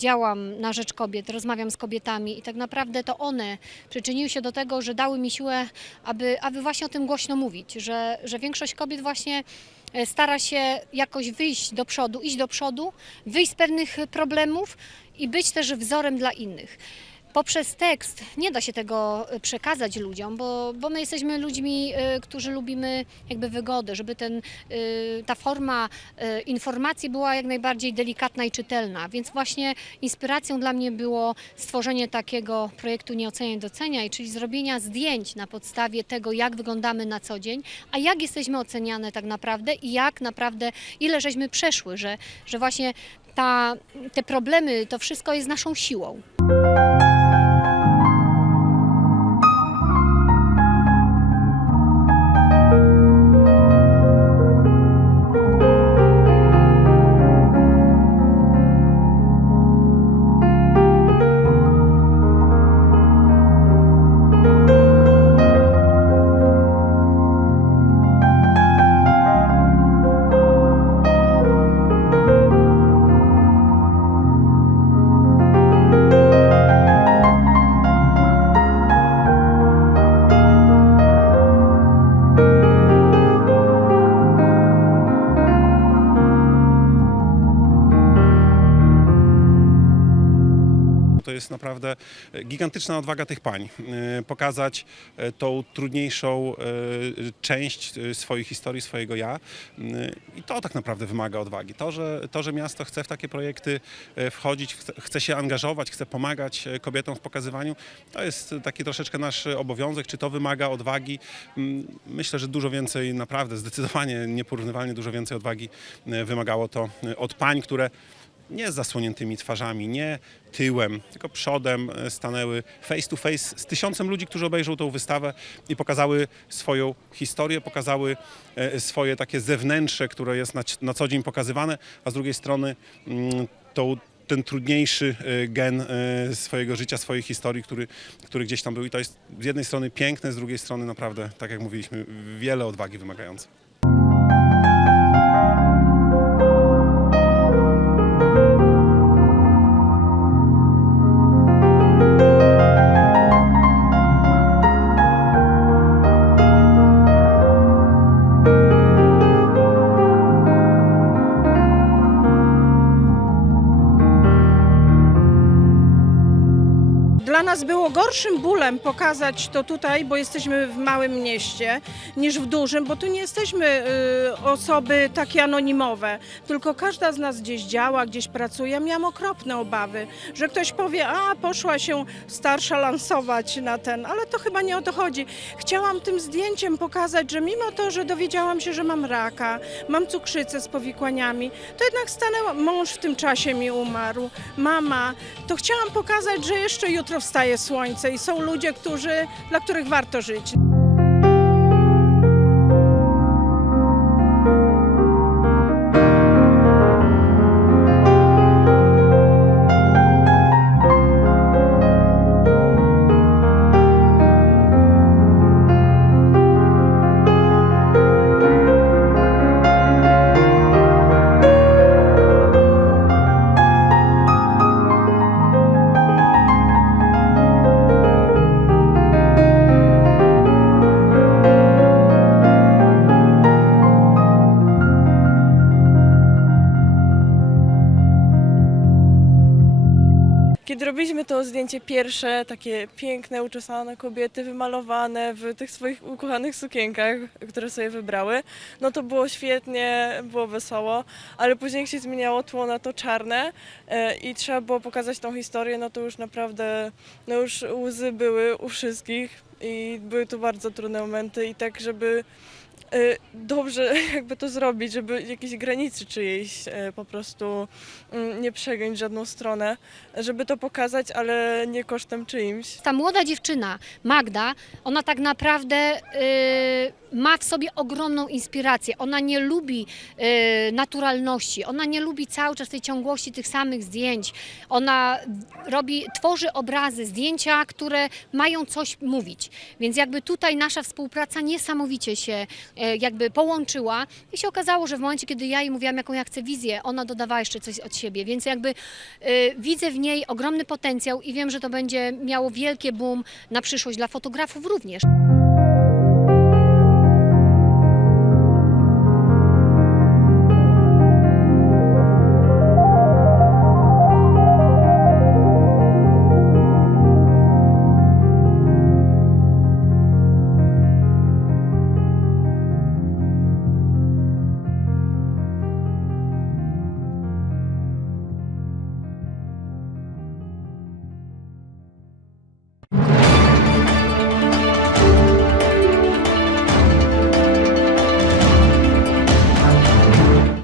działam na rzecz kobiet, rozmawiam z kobietami i tak naprawdę to one przyczyniły się do tego, że dały mi siłę, aby, aby właśnie o tym głośno mówić, że, że większość kobiet właśnie e, stara się jakoś wyjść do przodu, iść do przodu, wyjść z pewnych problemów i być też wzorem dla innych. Poprzez tekst nie da się tego e, przekazać ludziom, bo, bo my jesteśmy ludźmi, e, którzy lubimy jakby wygodę, żeby ten, e, ta forma informacji była jak najbardziej delikatna i czytelna. Więc właśnie inspiracją dla mnie było stworzenie takiego projektu Nie oceniaj, doceniaj, czyli zrobienia zdjęć na podstawie tego, jak wyglądamy na co dzień, a jak jesteśmy oceniane tak naprawdę i jak naprawdę, ile żeśmy przeszły, że, że właśnie ta, te problemy, to wszystko jest naszą siłą. Jest naprawdę gigantyczna odwaga tych pań. e, Pokazać e, tą trudniejszą e, część e, swojej historii, swojego ja. E, I to tak naprawdę wymaga odwagi. To, że, to, że miasto chce w takie projekty e, wchodzić, chce, chce się angażować, chce pomagać e, kobietom w pokazywaniu, to jest taki troszeczkę nasz obowiązek. Czy to wymaga odwagi? Mm, Myślę, że dużo więcej, naprawdę, zdecydowanie nieporównywalnie dużo więcej odwagi e, wymagało to e, od pań, które nie z zasłoniętymi twarzami, nie tyłem, tylko przodem e, stanęły face to face z tysiącem ludzi, którzy obejrzą tą wystawę i pokazały swoją historię, pokazały e, swoje takie zewnętrze, które jest na, na co dzień pokazywane, a z drugiej strony mm, tą ten trudniejszy e, gen swojego życia, swojej historii, który, który gdzieś tam był. I to jest z jednej strony piękne, z drugiej strony naprawdę, tak jak mówiliśmy, wiele odwagi wymagające. Nas było gorszym bólem pokazać to tutaj, bo jesteśmy w małym mieście, niż w dużym, bo tu nie jesteśmy y, osoby takie anonimowe, tylko każda z nas gdzieś działa, gdzieś pracuje. Miałam okropne obawy, że ktoś powie, a poszła się starsza lansować na ten, ale to chyba nie o to chodzi. Chciałam tym zdjęciem pokazać, że mimo to, że dowiedziałam się, że mam raka, mam cukrzycę z powikłaniami, to jednak stanęła, mąż w tym czasie mi umarł, mama, to chciałam pokazać, że jeszcze jutro wstaje słońce i są ludzie, którzy, dla których warto żyć. To zdjęcie pierwsze, takie piękne, uczesane kobiety, wymalowane w tych swoich ukochanych sukienkach, które sobie wybrały, no to było świetnie, było wesoło, ale później jak się zmieniało tło na to czarne e, i trzeba było pokazać tą historię, no to już naprawdę, no już łzy były u wszystkich i były tu bardzo trudne momenty i tak, żeby dobrze jakby to zrobić, żeby jakiejś granicy czyjejś e, po prostu mm, nie przegiąć żadną stronę, żeby to pokazać, ale nie kosztem czyimś. Ta młoda dziewczyna, Magda, ona tak naprawdę y, ma w sobie ogromną inspirację. Ona nie lubi y, naturalności, ona nie lubi cały czas tej ciągłości tych samych zdjęć. Ona robi, tworzy obrazy, zdjęcia, które mają coś mówić. Więc jakby tutaj nasza współpraca niesamowicie się jakby połączyła i się okazało, że w momencie, kiedy ja jej mówiłam, jaką ja chcę wizję, ona dodawała jeszcze coś od siebie, więc jakby e, widzę w niej ogromny potencjał i wiem, że to będzie miało wielkie boom na przyszłość dla fotografów również.